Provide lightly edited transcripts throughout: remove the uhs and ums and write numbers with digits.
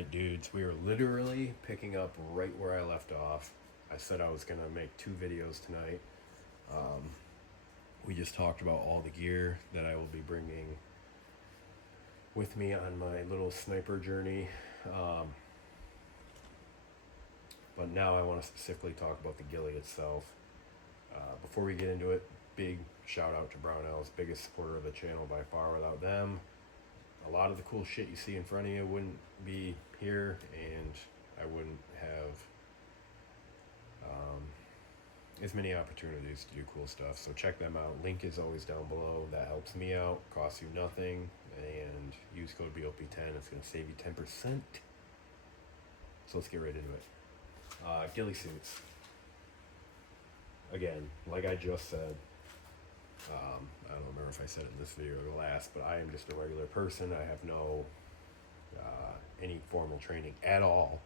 Alright dudes, we are literally picking up right where I left off. I said I was going to make 2 videos tonight. We just talked about all the gear that I will be bringing with me on my little sniper journey. But now I want to specifically talk about the ghillie itself. Before we get into it, big shout out to Brownells, biggest supporter of the channel by far. Without them, a lot of the cool shit you see in front of you wouldn't be here, and I wouldn't have as many opportunities to do cool stuff. So check them out. Link is always down below. That helps me out, costs you nothing, and use code BOP10. It's going to save you 10%. So let's get right into it. Ghillie suits. Again, like I just said, I don't remember if I said it in this video or the last, but I am just a regular person. I have no any formal training at all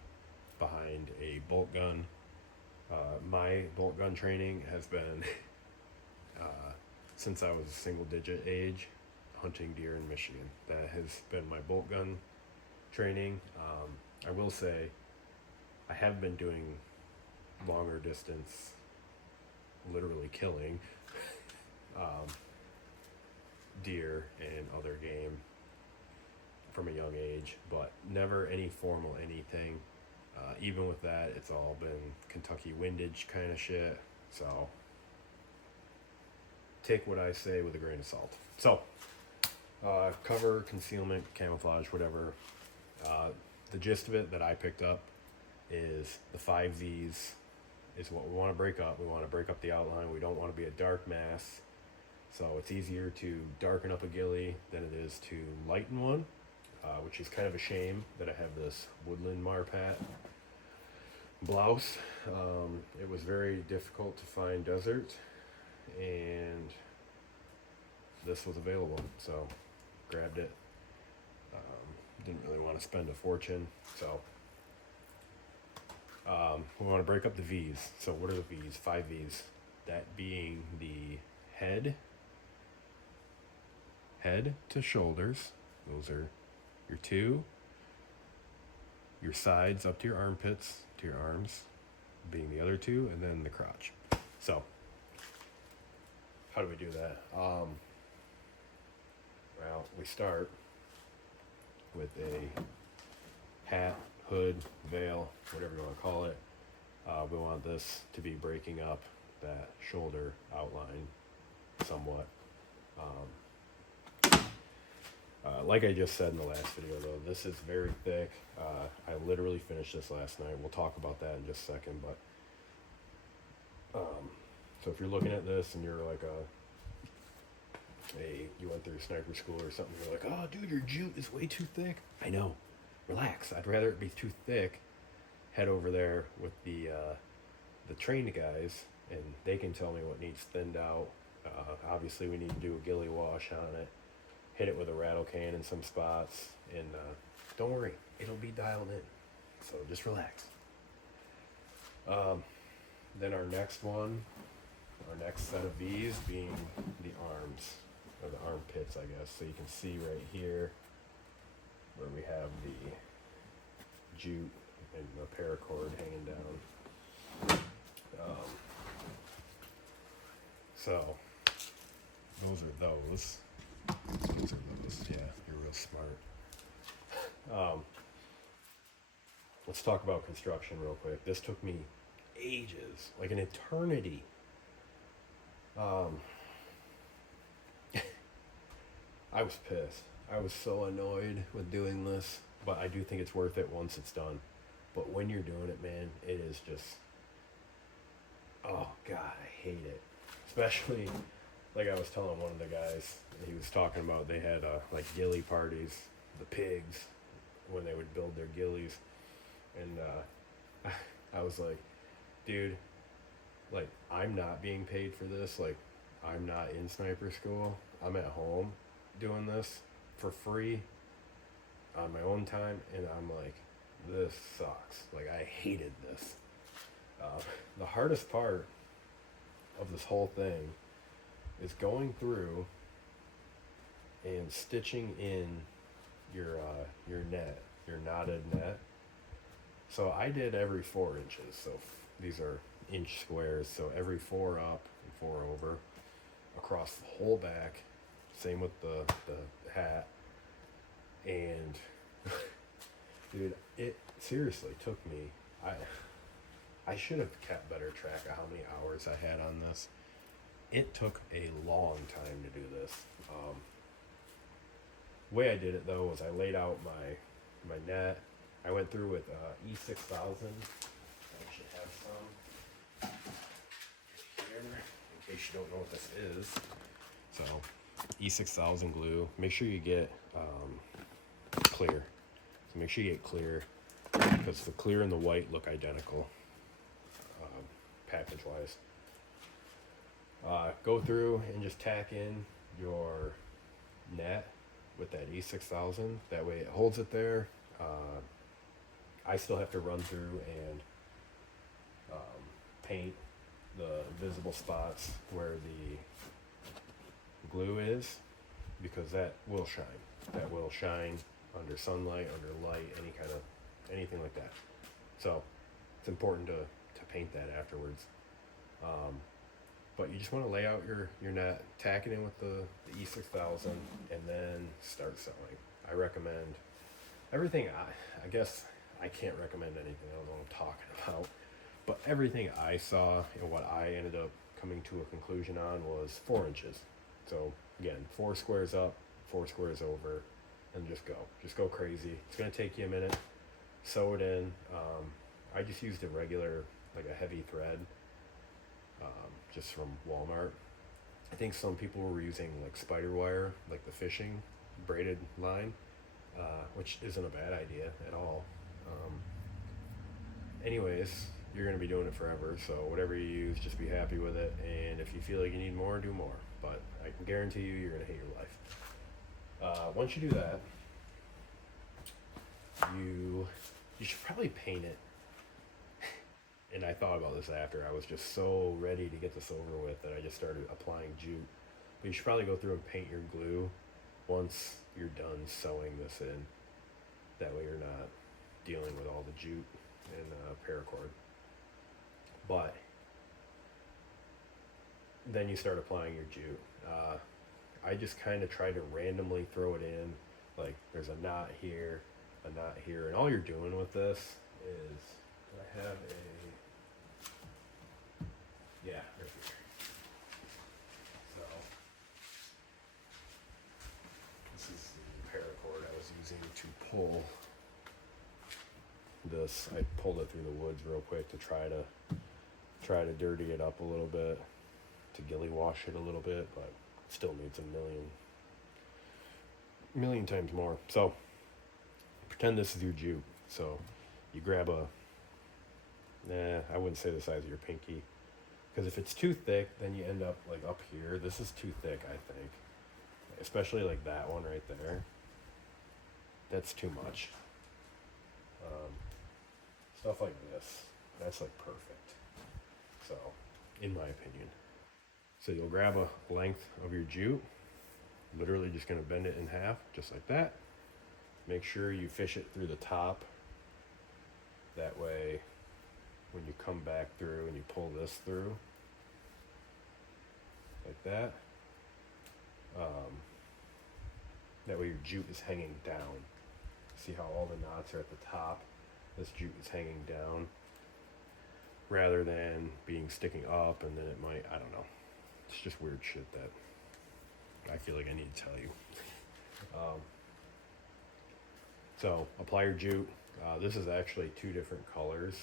behind a bolt gun. My bolt gun training has been since I was a single digit age, hunting deer in Michigan. That has been my bolt gun training. I will say I have been doing longer distance, literally killing deer and other game from a young age, but never any formal anything. Even with that, it's all been Kentucky windage kind of shit. So take what I say with a grain of salt. So cover, concealment, camouflage, whatever. The gist of it that I picked up is the 5 V's is what we want to break up. We want to break up the outline. We don't want to be a dark mass. So it's easier to darken up a ghillie than it is to lighten one, which is kind of a shame that I have this woodland marpat blouse. It was very difficult to find desert, and this was available, so grabbed it. Didn't really want to spend a fortune, so we want to break up the V's. So what are the V's? 5 V's. That being the head to shoulders. Those are your 2. Your sides up to your armpits, to your arms, being the other 2, and then the crotch. So how do we do that? Well, we start with a hat, hood, veil, whatever you want to call it. We want this to be breaking up that shoulder outline somewhat. Like I just said in the last video, though, this is very thick. I literally finished this last night. We'll talk about that in just a second. But so if you're looking at this and you're like you went through sniper school or something, you're like, oh, dude, your jute is way too thick. I know. Relax. I'd rather it be too thick. Head over there with the trained guys, and they can tell me what needs thinned out. Obviously, we need to do a ghillie wash on it. Hit it with a rattle can in some spots, and don't worry, it'll be dialed in. So just relax. Then our next set of V's being the arms, or the armpits, I guess. So you can see right here where we have the jute and the paracord hanging down. So those are those. Yeah, you're real smart. Let's talk about construction real quick. This took me ages, like an eternity. I was pissed. I was so annoyed with doing this, but I do think it's worth it once it's done. But when you're doing it, man, it is just, oh God, I hate it. Especially, like I was telling one of the guys, he was talking about they had like ghillie parties, the pigs, when they would build their ghillies. And I was like, dude, like, I'm not being paid for this. Like, I'm not in sniper school. I'm at home doing this for free on my own time, and I'm like, this sucks. Like, I hated this. The hardest part of this whole thing is going through and stitching in your net your knotted net. So I did every 4 inches. So these are inch squares. So every four up and four over across the whole back. Same with the hat. And dude, it seriously took me. I should have kept better track of how many hours I had on this. It took a long time to do this. Way I did it though was I laid out my net. I went through with E6000. I should have some here in case you don't know what this is. So E6000 glue. Make sure you get clear. So make sure you get clear because the clear and the white look identical package wise. Go through and just tack in your net with that E6000. That way it holds it there. I still have to run through and paint the visible spots where the glue is because that will shine. That will shine under sunlight, under light, anything like that. So it's important to paint that afterwards. But you just want to lay out your net, tack it in with the E6000, and then start sewing. I recommend everything. I guess I can't recommend anything. I don't know what I'm talking about. But everything I saw and what I ended up coming to a conclusion on was 4 inches. So again, 4 squares up, 4 squares over, and just go. Just go crazy. It's going to take you a minute. Sew it in. I just used a regular, like a heavy thread, just from Walmart. I think some people were using like spider wire, like the fishing braided line, which isn't a bad idea at all. Anyways, you're going to be doing it forever, so whatever you use, just be happy with it, and if you feel like you need more, do more, but I can guarantee you're going to hate your life. Once you do that, you should probably paint it. And I thought about this after. I was just so ready to get this over with that I just started applying jute. But you should probably go through and paint your glue once you're done sewing this in. That way you're not dealing with all the jute and paracord. But then you start applying your jute. I just kind of try to randomly throw it in. Like there's a knot here, and all you're doing with this is, I have a, yeah, right here. So this is the paracord I was using to pull this. I pulled it through the woods real quick to try to dirty it up a little bit, to ghillie wash it a little bit, but still needs a million times more. So pretend this is your jute. So you grab I wouldn't say the size of your pinky, because if it's too thick, then you end up like up here. This is too thick, I think, especially like that one right there. That's too much. Stuff like this, that's like perfect. So, in my opinion. So you'll grab a length of your jute, literally just going to bend it in half, just like that. Make sure you fish it through the top. That way, when you come back through and you pull this through, like that, that way your jute is hanging down. See how all the knots are at the top? This jute is hanging down, rather than being sticking up, and then it might, I don't know. It's just weird shit that I feel like I need to tell you. So apply your jute. This is actually 2 different colors,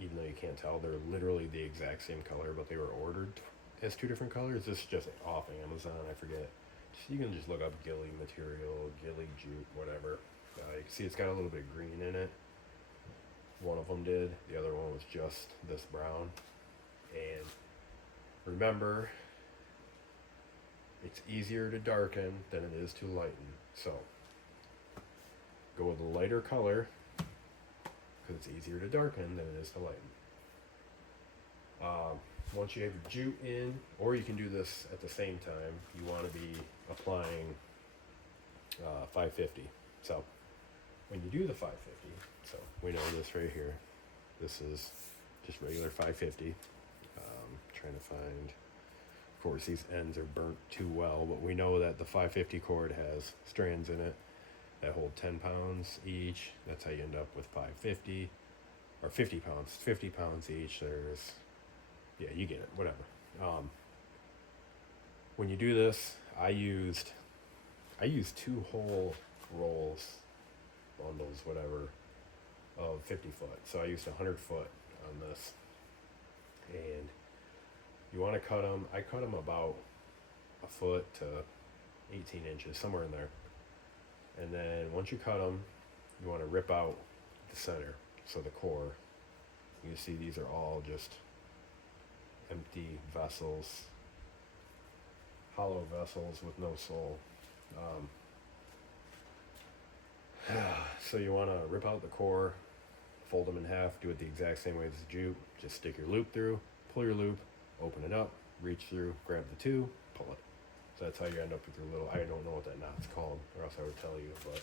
even though you can't tell. They're literally the exact same color, but they were ordered as 2 different colors. This is just off Amazon, I forget. You can just look up ghillie material, ghillie jute, whatever. You can see it's got a little bit of green in it. One of them did. The other one was just this brown. And remember, it's easier to darken than it is to lighten. So go with a lighter color because it's easier to darken than it is to lighten. Once you have your jute in, or you can do this at the same time, you want to be applying 550. So when you do the 550, so we know this right here. This is just regular 550. Trying to find, of course, these ends are burnt too well, but we know that the 550 cord has strands in it that hold 10 pounds each. That's how you end up with 550, or 50 pounds. 50 pounds each. There's, yeah, you get it, whatever. When you do this, I used 2 whole rolls, bundles, whatever, of 50 foot. So I used 100 foot on this. And you want to cut them, I cut them about a foot to 18 inches, somewhere in there. And then once you cut them, you want to rip out the center, so the core. You see these are all just empty vessels, hollow vessels with no soul. So you want to rip out the core, fold them in half, do it the exact same way as the jute. Just stick your loop through, pull your loop, open it up, reach through, grab the 2, pull it. So that's how you end up with your little, I don't know what that knot's called, or else I would tell you, but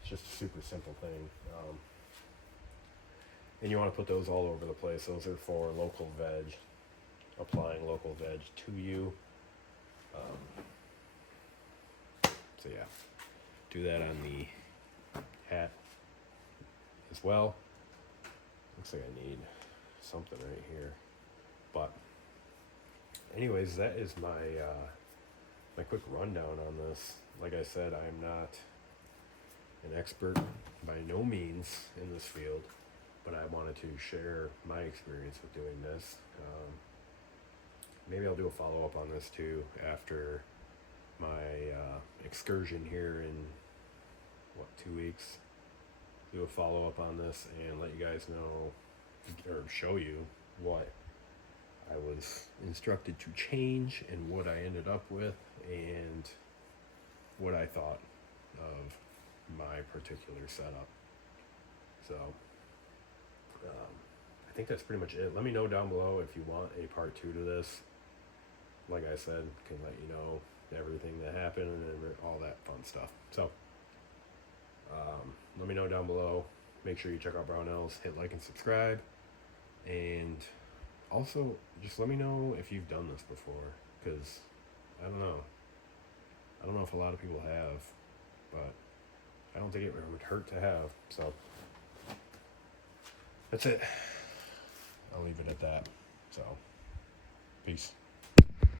it's just a super simple thing. And you want to put those all over the place. Those are for local veg, applying local veg to you. So yeah, do that on the hat as well. Looks like I need something right here, but anyways, that is my my quick rundown on this. Like I said, I am not an expert by no means in this field, but I wanted to share my experience with doing this. Maybe I'll do a follow-up on this too after my excursion here in 2 weeks. Do a follow-up on this and let you guys know, or show you what I was instructed to change and what I ended up with and what I thought of my particular setup. So I think that's pretty much it. Let me know down below if you want a part 2 to this. Like I said, can let you know everything that happened and all that fun stuff. So let me know down below. Make sure you check out Brownells, hit like and subscribe, and also just let me know if you've done this before, because I don't know if a lot of people have, but I don't think it would hurt to have. So that's it. I'll leave it at that. So peace.